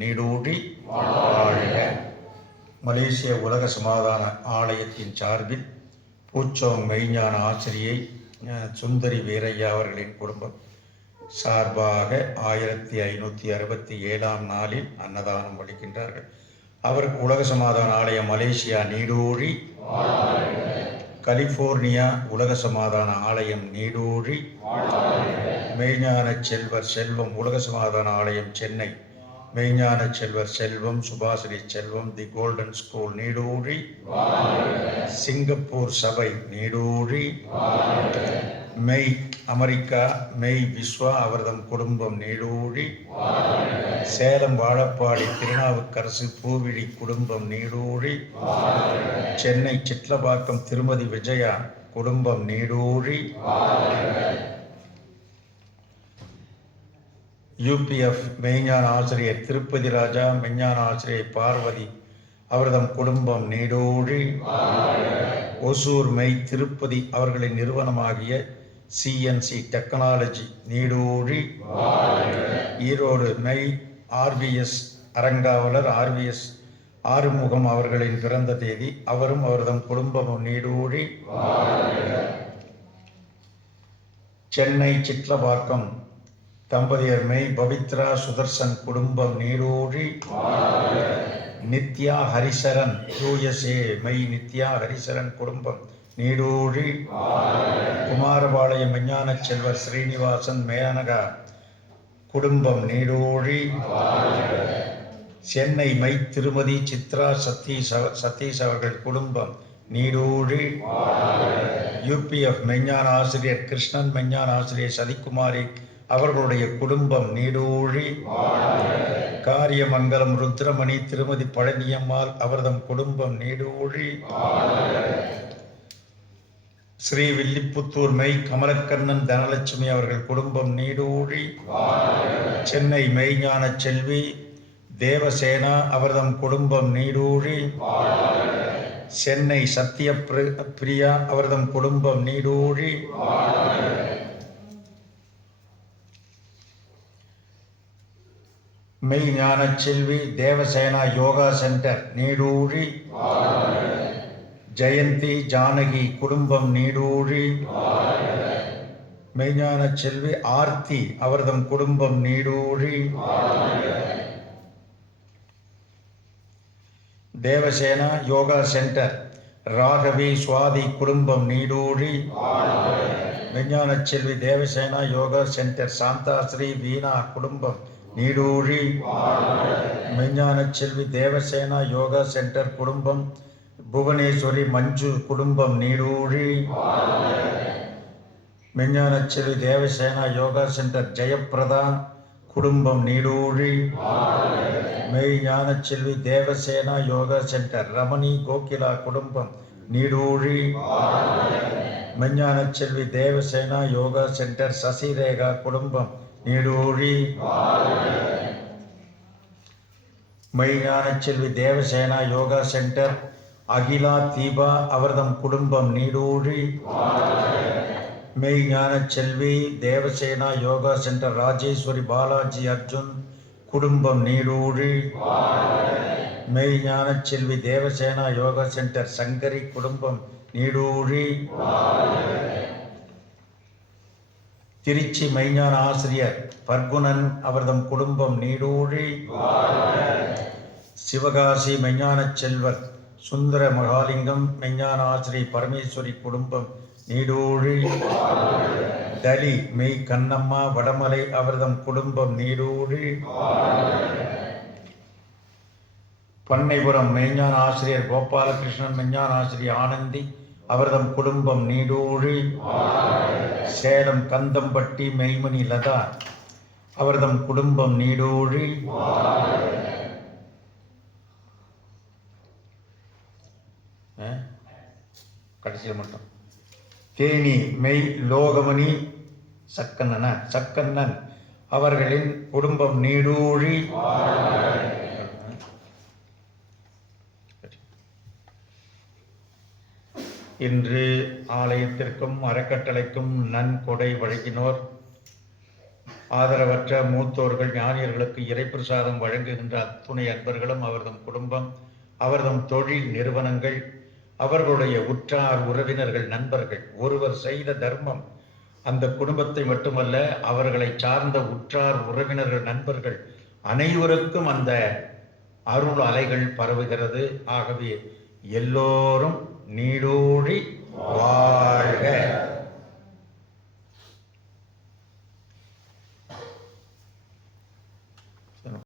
நீடூழி வாழ்க. மலேசிய உலக சமாதான ஆலயத்தின் சார்பில் பூச்சோங் மெய்ஞான ஆசிரியை சுந்தரி வீரையா அவர்களின் குடும்பம் சார்பாக 1567ஆம் நாளில் அன்னதானம் அளிக்கின்றார்கள். அவர் உலக சமாதான ஆலயம் மலேசியா நீடூழி, கலிபோர்னியா உலக சமாதான ஆலயம் நீடூழி, மெய்ஞான செல்வர் செல்வம் உலக சமாதான ஆலயம் சென்னை, மெய்ஞான செல்வர் செல்வம் சுபாசினி செல்வம் தி கோல்டன் ஸ்கூல் நீடூழி, சிங்கப்பூர் சபை நீடூழி, மெய் அமெரிக்கா மெய் விஸ்வா அவர்தம் குடும்பம் நீடூழி, சேலம் வாழப்பாடி திருநாவுக்கரசு பூவிழி குடும்பம் நீடூழி, சென்னை சிட்லபாக்கம் திருமதி விஜயா குடும்பம் நீடூழி, UPF மெய்ஞான ஆசிரியர் திருப்பதி ராஜா, மெய்ஞான ஆசிரியர் பார்வதி அவர்தம் குடும்பம் நீடூழி, ஒசூர் மெய் திருப்பதி அவர்களின் நிறுவனமாகிய CNC டெக்னாலஜி நீடூழி, ஈரோடு மெய் RVS அரங்காவலர் RVS ஆறுமுகம் அவர்களின் பிறந்த தேதி, அவரும் அவர்தம் குடும்பமும் நீடூழி, சென்னை சிட்லபாக்கம் தம்பதியர் மெய் பவித்ரா சுதர்சன் குடும்பம் நீடூழி, நித்யா ஹரிசரன் USA மெய் நித்யா ஹரிசரன் குடும்பம் நீடூழி, குமாரபாளையம் மெய்ஞான செல்வர் ஸ்ரீனிவாசன் மேனகா குடும்பம் நீடூழி, சென்னை மெய் திருமதி சித்ரா சதீஷ் அவர்கள் குடும்பம் நீடூழி, UPF மெய்ஞான ஆசிரியர் கிருஷ்ணன், மெய்ஞான ஆசிரியர் சதிக்குமாரி அவர்களுடைய குடும்பம் நீடூழி, காரியமங்கலம் ருத்ரமணி திருமதி பழனியம்மாள் அவர்தம் குடும்பம் நீடூழி, ஸ்ரீவில்லிபுத்தூர் மெய் கமலக்கண்ணன் தனலட்சுமி அவர்கள் குடும்பம் நீடூழி, சென்னை மெய்ஞான செல்வி தேவசேனா அவர்தம் குடும்பம் நீடூழி, சென்னை சத்திய பிரியா அவர்தம் குடும்பம் நீடூழி, மெய்ஞான செல்வி தேவசேனா யோகா சென்டர் நீடூழி, ஜெயந்தி ஜானகி குடும்பம் நீடூழி, மெய்ஞான செல்வி ஆர்த்தி அவர்தம் குடும்பம் நீடூழி, தேவசேனா யோகா சென்டர் ராகவி சுவாதி குடும்பம் நீடூழி, மெய்ஞான செல்வி தேவசேனா யோகா சென்டர் சாந்தாஸ்ரீ வீணா குடும்பம் நீடூழி, மெய்ஞான செல்வி தேவசேனா யோகா சென்டர் குடும்பம் புவனேஸ்வரி மஞ்சு குடும்பம் நீடூழி, மெய்ஞான செல்வி தேவசேனா யோகா சென்டர் ஜெயப்பிரதா குடும்பம் நீடூழி, மெய்ஞான செல்வி தேவசேனா யோகா சென்டர் ரமணி கோகிலா குடும்பம் நீடூழி, மெய்ஞான செல்வி தேவசேனா யோகா சென்டர் சசிரேகா குடும்பம் நீடூழி, மெய்ஞான செல்வி தேவசேனா யோகா சென்டர் அகிலா தீபா அவர்தம் குடும்பம் நீடூழி, மெய்ஞான செல்வி தேவசேனா யோகா சென்டர் ராஜேஸ்வரி பாலாஜி அர்ஜுன் குடும்பம் நீடூழி, மெய்ஞான செல்வி தேவசேனா யோகா சென்டர் சங்கரி குடும்பம் நீடூழி, திருச்சி மெய்ஞான ஆசிரியர் பர்குணன் அவர்தம் குடும்பம் நீடூழி, சிவகாசி மெய்ஞான செல்வர் சுந்தர மகாலிங்கம் மெய்ஞான ஆசிரியர் பரமேஸ்வரி குடும்பம் நீடூழி, தலி மெய் கண்ணம்மா வடமலை அவர்தம் குடும்பம் நீடூழி, பண்ணைபுரம் மெய்ஞான ஆசிரியர் கோபாலகிருஷ்ணன் மெய்ஞான ஆசிரியர் ஆனந்தி அவர்தம் குடும்பம் நீடூழி, சேலம் கந்தம்பட்டி மெய்மணி லதா அவர்தம் குடும்பம் நீடூழி, கடைசியில் மட்டும் தேனி மெய் லோகமணி சக்கண்ணன் அவர்களின் குடும்பம் நீடூழி, இன்று ஆலயத்திற்கும் அறக்கட்டளைக்கும் நன்கொடை வழங்கினோர் ஆதரவற்ற மூத்தோர்கள் ஞானியர்களுக்கு இறைப்பிரசாதம் வழங்குகின்ற அத்துணை அன்பர்களும் அவர்தம் குடும்பம், அவர்தம் தொழில் நிறுவனங்கள், அவர்களுடைய உற்றார் உறவினர்கள் நண்பர்கள் ஒருவர் செய்த தர்மம் அந்த குடும்பத்தை மட்டுமல்ல அவர்களை சார்ந்த உற்றார் உறவினர்கள் நண்பர்கள் அனைவருக்கும் அந்த அருள் அலைகள் பரவுகிறது. ஆகவே எல்லோரும் நீடூழி